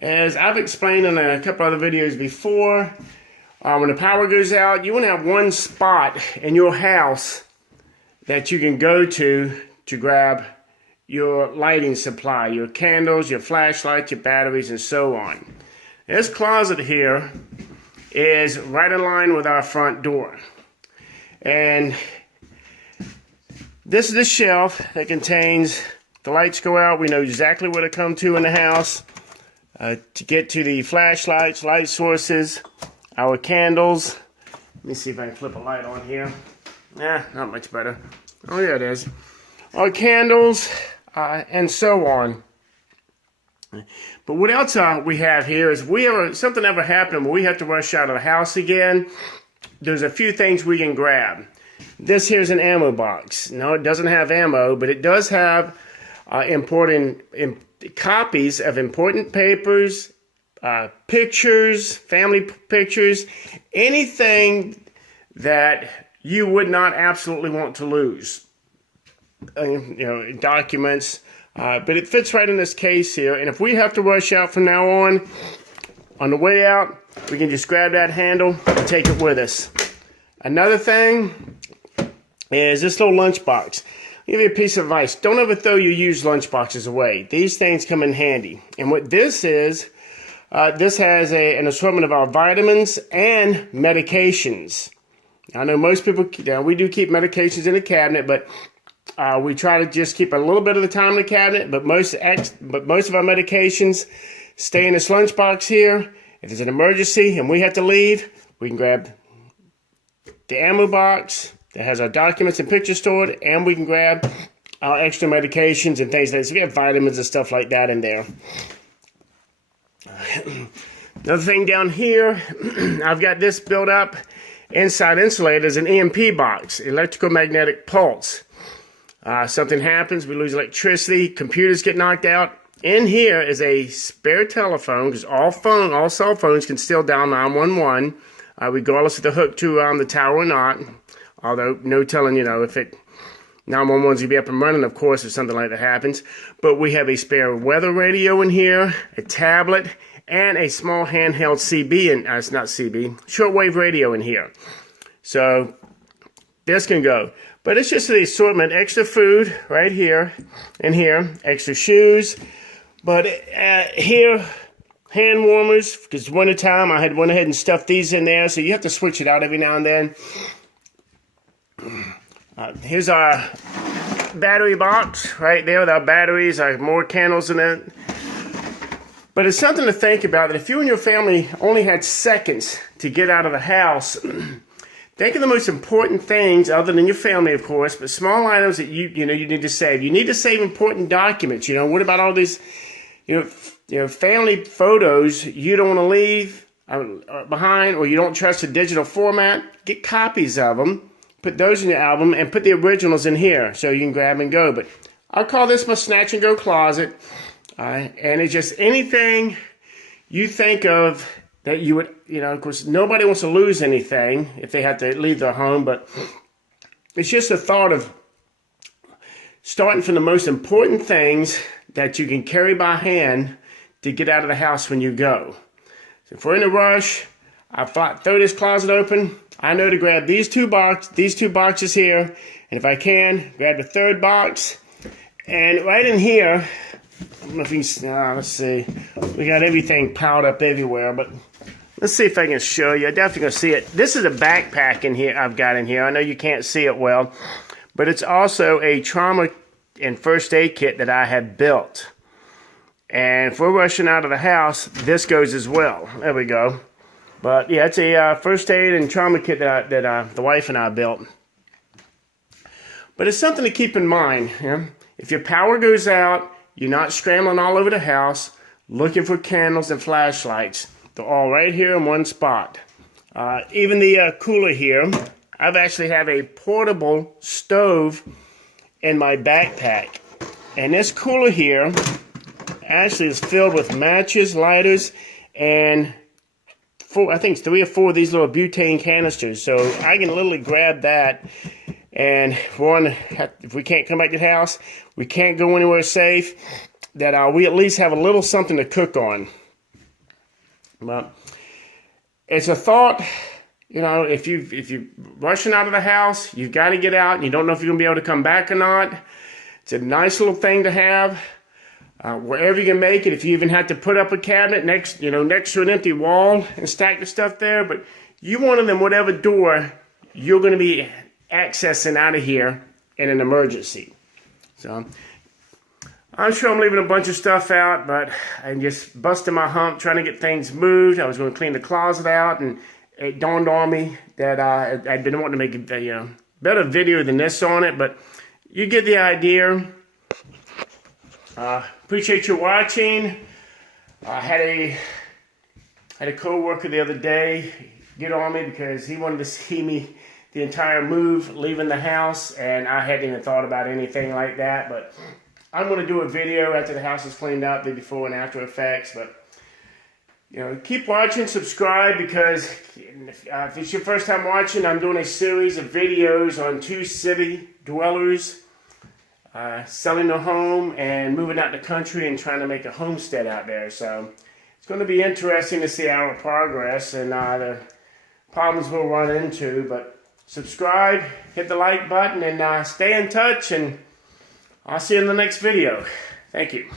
As I've explained in a couple other videos before, when the power goes out, you want to have one spot in your house that you can go to grab your lighting supply, your candles, your flashlights, your batteries, and so on. This closet here is right in line with our front door. And this is the shelf that contains, the lights go out, we know exactly where to come to in the house to get to the flashlights, light sources, our candles. Let me see if I can flip a light on here. Nah, not much better. Oh yeah, it is. Our candles, and so on. But what else we have here is something ever happened where we have to rush out of the house again, there's a few things we can grab. This here's an ammo box. No, it doesn't have ammo, but it does have important copies of important papers, pictures, family pictures, anything that you would not absolutely want to lose. Documents, but it fits right in this case here. And if we have to rush out from now on the way out, we can just grab that handle and take it with us. Another thing is this little lunch box. I'll give you a piece of advice. Don't ever throw your used lunch boxes away. These things come in handy. And what this is, this has an assortment of our vitamins and medications. I know most people, we do keep medications in the cabinet, but we try to just keep a little bit of the time in the cabinet, but most of our medications stay in this lunchbox here. If there's an emergency and we have to leave, we can grab the ammo box that has our documents and pictures stored, and we can grab our extra medications and things like that. So we have vitamins and stuff like that in there. Another thing down here, I've got this built up. Inside insulated is an EMP box, electrical magnetic pulse. Something happens, we lose electricity, computers get knocked out. In here is a spare telephone, because all cell phones can still dial 911, regardless if they're hooked to the tower or not. Although, no telling, if 911's going to be up and running, of course, if something like that happens. But we have a spare weather radio in here, a tablet, and a small handheld it's not CB, shortwave radio in here. So, this can go. But it's just the assortment, extra food right here and here, extra shoes. But here, hand warmers, because winter time, I had went ahead and stuffed these in there, so you have to switch it out every now and then. Here's our battery box right there with our batteries, our more candles in it. But it's something to think about that if you and your family only had seconds to get out of the house, think of the most important things, other than your family, of course, but small items that you need to save. You need to save important documents. What about all these, family photos you don't want to leave behind, or you don't trust a digital format? Get copies of them. Put those in your album and put the originals in here so you can grab and go. But I'll call this my snatch and go closet. And it's just anything you think of that you would, of course, nobody wants to lose anything if they have to leave their home. But it's just the thought of starting from the most important things that you can carry by hand to get out of the house when you go. So if we're in a rush, I throw this closet open. I know to grab these two boxes here, and if I can, grab the third box. And right in here, I don't know if you can, let's see, we got everything piled up everywhere, but let's see if I can show you. I'm definitely going to see it. This is a backpack in here I've got in here. I know you can't see it well, but it's also a trauma and first aid kit that I have built. And if we're rushing out of the house, this goes as well. There we go. But yeah, it's a first aid and trauma kit that the wife and I built. But it's something to keep in mind. If your power goes out, you're not scrambling all over the house looking for candles and flashlights. They're all right here in one spot. Even the cooler here, I've actually have a portable stove in my backpack. And this cooler here actually is filled with matches, lighters, and I think 3 or 4 of these little butane canisters. So I can literally grab that, and if we can't come back to the house, we can't go anywhere safe, that we at least have a little something to cook on. But it's a thought, you know, if you're rushing out of the house, you've got to get out and you don't know if you're going to be able to come back or not. It's a nice little thing to have. Wherever you can make it, if you even have to put up a cabinet next to an empty wall and stack the stuff there, but you want them whatever door you're going to be accessing out of here in an emergency. So I'm sure I'm leaving a bunch of stuff out, but I'm just busting my hump trying to get things moved. I was going to clean the closet out, and it dawned on me that I'd been wanting to make a better video than this on it, but you get the idea. Appreciate you watching. I had a co-worker the other day get on me because he wanted to see me the entire move, leaving the house, and I hadn't even thought about anything like that, but I'm going to do a video after the house is cleaned up, the before and after effects. But you know, keep watching, subscribe, because if it's your first time watching, I'm doing a series of videos on 2 city dwellers selling their home and moving out the country and trying to make a homestead out there. So it's going to be interesting to see our progress and the problems we'll run into. But subscribe, hit the like button, and stay in touch, and I'll see you in the next video. Thank you.